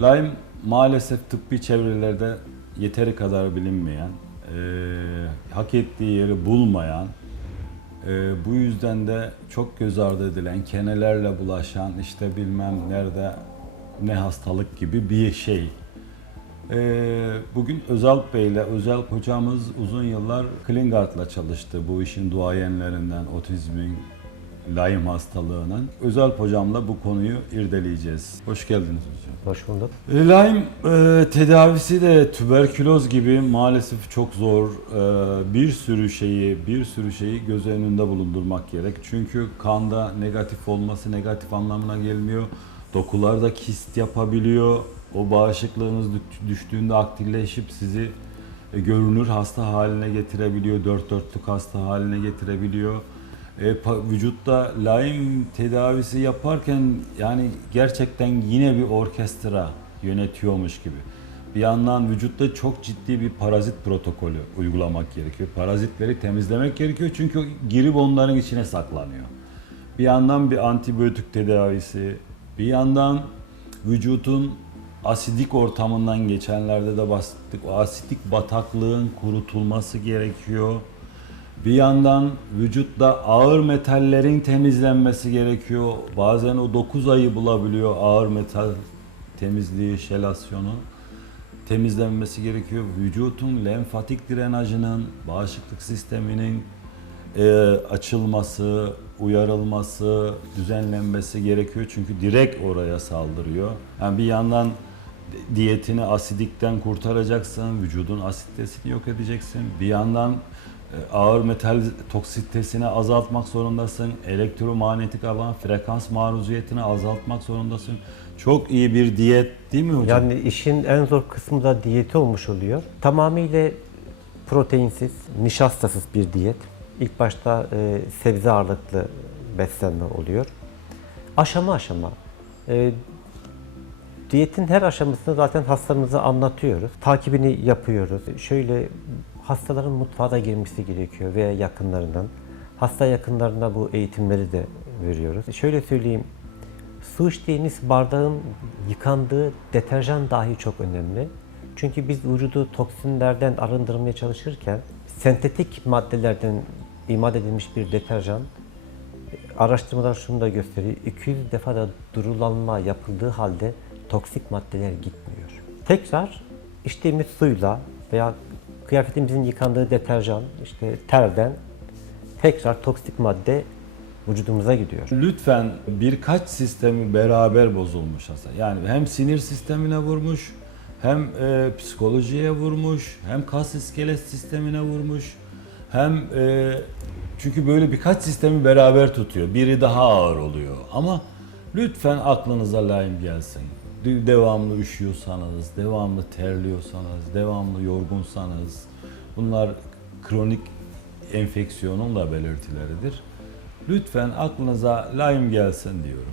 Lyme maalesef tıbbi çevrelerde yeteri kadar bilinmeyen, e, hak ettiği yeri bulmayan, e, bu yüzden de çok göz ardı edilen, kenelerle bulaşan, işte bilmem nerede ne hastalık gibi bir şey. E, bugün Özal Bey ile Özel hocamız uzun yıllar Klingard'la çalıştı bu işin duayenlerinden, otizmin, Lyme hastalığının. Özel hocamla bu konuyu irdeleyeceğiz. Hoş geldiniz hocam. Hoş bulduk. Lyme e, tedavisi de tüberküloz gibi maalesef çok zor. E, bir sürü şeyi, bir sürü şeyi göz önünde bulundurmak gerek. Çünkü kanda negatif olması negatif anlamına gelmiyor. Dokularda kist yapabiliyor. O bağışıklığınız düş- düştüğünde aktifleşip sizi e, görünür hasta haline getirebiliyor. Dört dörtlük hasta haline getirebiliyor. E, vücutta Lyme tedavisi yaparken yani gerçekten yine bir orkestra yönetiyormuş gibi. Bir yandan vücutta çok ciddi bir parazit protokolü uygulamak gerekiyor. Parazitleri temizlemek gerekiyor çünkü girip onların içine saklanıyor. Bir yandan bir antibiyotik tedavisi, bir yandan vücutun asidik ortamından geçenlerde de bahsettik. O asidik bataklığın kurutulması gerekiyor. Bir yandan vücutta ağır metallerin temizlenmesi gerekiyor. Bazen o 9 ayı bulabiliyor ağır metal temizliği, şelasyonu temizlenmesi gerekiyor. Vücutun lenfatik drenajının, bağışıklık sisteminin e, açılması, uyarılması, düzenlenmesi gerekiyor. Çünkü direkt oraya saldırıyor. Yani bir yandan diyetini asidikten kurtaracaksın, vücudun asitesini yok edeceksin. Bir yandan ağır metal toksitesini azaltmak zorundasın. Elektromanyetik alan, frekans maruziyetini azaltmak zorundasın. Çok iyi bir diyet değil mi hocam? Yani işin en zor kısmı da diyeti olmuş oluyor. Tamamıyla proteinsiz, nişastasız bir diyet. İlk başta e, sebze ağırlıklı beslenme oluyor. Aşama aşama. E, diyetin her aşamasını zaten hastalarımıza anlatıyoruz. Takibini yapıyoruz. Şöyle hastaların mutfağa da girmesi gerekiyor veya yakınlarından. Hasta yakınlarına bu eğitimleri de veriyoruz. Şöyle söyleyeyim, Su içtiğiniz bardağın yıkandığı deterjan dahi çok önemli. Çünkü biz vücudu toksinlerden arındırmaya çalışırken sentetik maddelerden imal edilmiş bir deterjan araştırmalar şunu da gösteriyor. 200 defa da durulanma yapıldığı halde toksik maddeler gitmiyor. Tekrar içtiğimiz suyla veya kıyafetimizin yıkandığı deterjan, işte terden tekrar toksik madde vücudumuza gidiyor. Lütfen birkaç sistemi beraber bozulmuş aslında. Yani hem sinir sistemine vurmuş, hem e, psikolojiye vurmuş, hem kas iskelet sistemine vurmuş, hem e, çünkü böyle birkaç sistemi beraber tutuyor. Biri daha ağır oluyor. Ama lütfen aklınıza layım gelsin. De- Devamlı üşüyorsanız, devamlı terliyorsanız, devamlı yorgunsanız bunlar kronik enfeksiyonun da belirtileridir. Lütfen aklınıza layım gelsin diyorum.